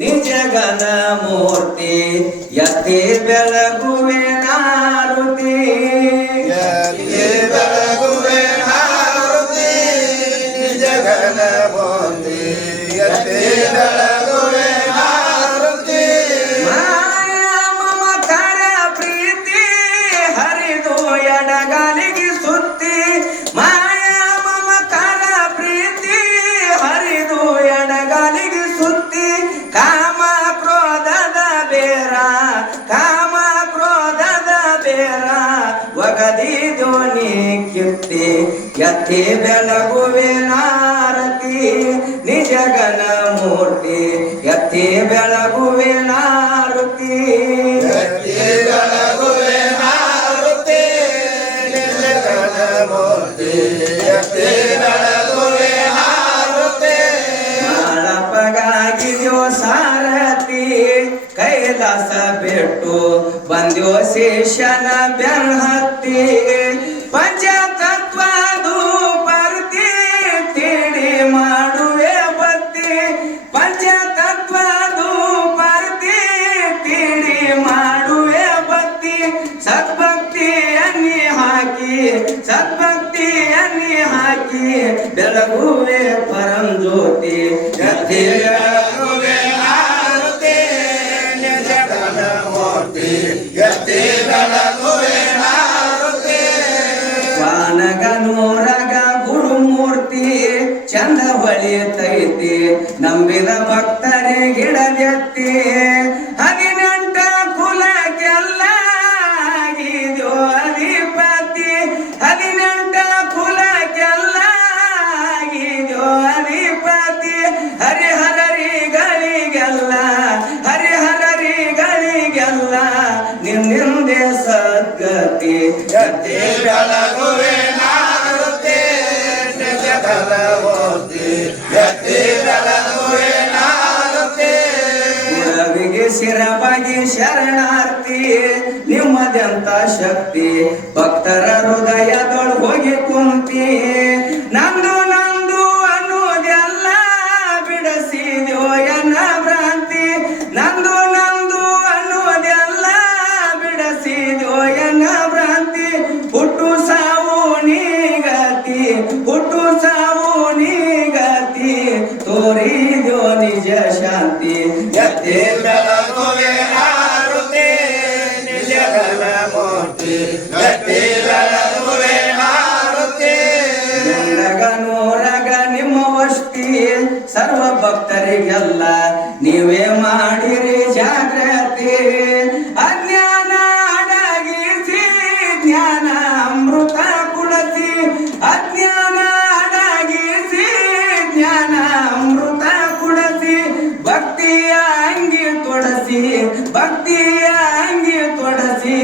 ನಿಜ ಘನ ಮೂರ್ತಿ ಎತ್ತಿ ಬೆಳಗುವೆ ನಾರುತಿ ಎತ್ತಿ ಬೆಳಗುವೆ ನಾರುತಿ ನಿಜ ಘನ ಮೂರ್ತಿ ಎತ್ತಿ ಬೆಳಗುವೆ ನಾರುತಿ ಮಾಯಾ ಮಮಕಾರ ಪ್ರೀತಿ ಹರಿದು ಎಡಗಾಲಿಗೆ ಸುತ್ತಿ ಮಾಯಾ ಮಮಕಾರ ಪ್ರೀತಿ ಹರಿದು ಎಡಗಾಲಿಗೆ ಸುತ್ತಿ ಕಾಮ ಕ್ರೋಧದ ಬೇರ ಕಾಮ ಕ್ರೋಧದ ಬೇರ ಒಗದಿ ಧ್ವನಿ ಕಿತ್ತಿ ಎತ್ತಿ ಬೆಳಗುವೆ ನಾರತಿ ನಿಜ ಘನ ಮೂರ್ತಿ ಎತ್ತಿ ಬೆಳಗುವೆ ನಾರತಿ ಎತ್ತಿ ಬೆಳಗುವೆ ನಾರುತಿ ನಿಜ ಘನ ಮೂರ್ತಿ ಎತ್ತಿ ಬೆಳಗುವೆ ನಾರುತಿ ಮಾಡಪಗಾಗಿದ್ಯೋ ಸಾರಥಿ ಕೈಲಾಸ ಬಿಟ್ಟು ಬಂದ್ಯೋ ಶೇಷನ ಬೆನ್ನತ್ತಿ ಪಂಚತತ್ವದು ಪರ್ತಿ ತಿಳಿ ಮಾಡುವೆ ಬತ್ತಿ ಪಂಚತತ್ವದು ಪರ್ತಿ ತಿಳಿ ಮಾಡುವೆ ಬತ್ತಿ ಸದ್ಭಕ್ತಿ ಅನ್ನಿ ಹಾಕಿ ಸದ್ಭಕ್ತಿ ಅನ್ನಿ ಹಾಕಿ ಬೆಳಗುವೆ ಪರಂ ಜ್ಯೋತಿ ಎತ್ತಿ ಬೆಳಗುವೆ ನಾರುತಿ ನಿಜ ಘನ ಮೂರ್ತಿ ಎತ್ತಿ ಬೆಳಗುವೆ ನಾರುತಿ ವಾನಗನೂರಗ ಗುರುಮೂರ್ತಿ ಚಂದ ಹೊಳಿತೈತಿ ನಂಬಿದ ಭಕ್ತರಿಗಿಡದೆತ್ತಿ 18 ಕುಲಕ್ಕೆಲ್ಲ ಆಗಿದ್ಯೋ ಅಧಿಪತಿ 18 ಕುಲಕ್ಕೆಲ್ಲ ಆಗಿದ್ಯೋ ಅಧಿಪತಿ ಹರಿಹರರಿಗಳಿಗೆಲ್ಲ ಹರಿಹರರಿಗಳಿಗೆಲ್ಲ ನಿನ್ನಿಂದೆ ಸದ್ಗತಿ ಎತ್ತಿ ಬೆಳಗುವೆ ನಾರುತಿ ನಿಜ ಘನ ಮೂರ್ತಿ ಎತ್ತಿ ಬೆಳಗುವೆ ನಾರುತಿ ಗುರವಿಗೆ ಶಿರವಾಗಿ ಶರಣಾರ್ಥಿ ನಿಮ್ಮದೆಂತ ಶಕ್ತಿ ಭಕ್ತರ ಹೃದಯದೊಳಗೆ ಹೋಗಿ ಕುಂತಿ ನಂದು ನಂದು ಅನ್ನೋದೆಲ್ಲ ಬಿಡಿಸಿದ್ಯೋ ಎನ್ನ ಭ್ರಾಂತಿ ನಂದು ನಂದು ಅನ್ನೋದೆಲ್ಲ ಬಿಡಿಸಿದ್ಯೋ ಎನ್ನ ಭ್ರಾಂತಿ ಹುಟ್ಟು ಸಾವು ನೀಗತಿ ಹುಟ್ಟು ಸಾವು ನೀಗತಿ ತೋರಿದ್ಯೋ ನಿಜ ಶಾಂತಿ ಎತ್ತಿ ಬೆಳಗುವೆ ನಾರುತಿ ನಿಜ ಘನ ಮೂರ್ತಿ ಎತ್ತಿ ಬೆಳಗುವೆ ನಾರುತಿ ನೂರಗ ನಿಮ್ಮ ವಸ್ತಿ ಸರ್ವ ಭಕ್ತರಿಗೆಲ್ಲ ನೀವೇ ಮಾಡಿರಿ ಜಾಗೃತಿ ಅಜ್ಞಾನ ಅಡಗಿಸಿ ಜ್ಞಾನ ಅಮೃತ ಕುಡಸಿ ಅಜ್ಞಾನ ಅಡಗಿಸಿ ಜ್ಞಾನ ಅಮೃತ ಕುಡಸಿ ಭಕ್ತಿಯ ಅಂಗಿ ತೊಡಸಿ ಭಕ್ತಿಯ ಅಂಗಿ ತೊಡಸಿ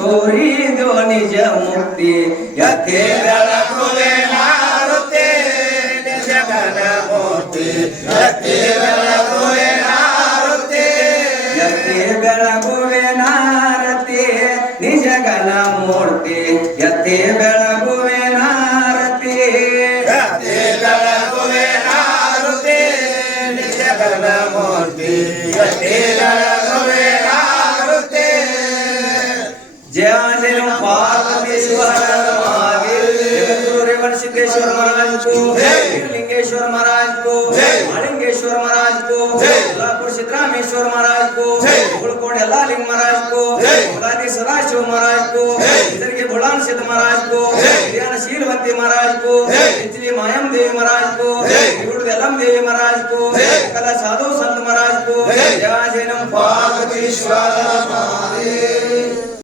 ತೋರಿದೋ ನಿಜ ಮುಕ್ತಿ ಯಥೇ ಬೆಳಗುವೆ ನಾರುತಿ ನಿಜ ಘನ ಮೂರ್ತಿ ಎತ್ತಿ ಬೆಳಗುವೆ ನಾರುತಿ ಯಥೇ ಬೆಳಗುವೆ ನಾರತಿ ನಿಜ ಘನ ಮೂರ್ತಿ ಯಥೇ ಬೆಳಗುವೆ ನಾರತಿ ಎತ್ತಿ ಬೆಳಗುವೆ ನಾರುತಿ ನಿಜ ಘನ ಮೂರ್ತಿ ಎತ್ತಿ ಬೆಳಗುವೆ ನಾರುತಿ जय जय पार्वतीश्वर महादेव जगद्गुरु सिद्धेश्वर महाराज को लिंगेश्वर महाराज को मालिंगेश्वर महाराज को कोल्हापुर सिद्धरामेश्वर महाराज को गोलकोट यल्लालिंग महाराज को भोलादी सदाशिव महाराज को इधर के भोलान सिद्ध महाराज को शीलवंती महाराज को इचली मायम देवी महाराज को यल्लम देवी महाराज को कला साधु संत महाराज को जय जय पार्वतीश्वर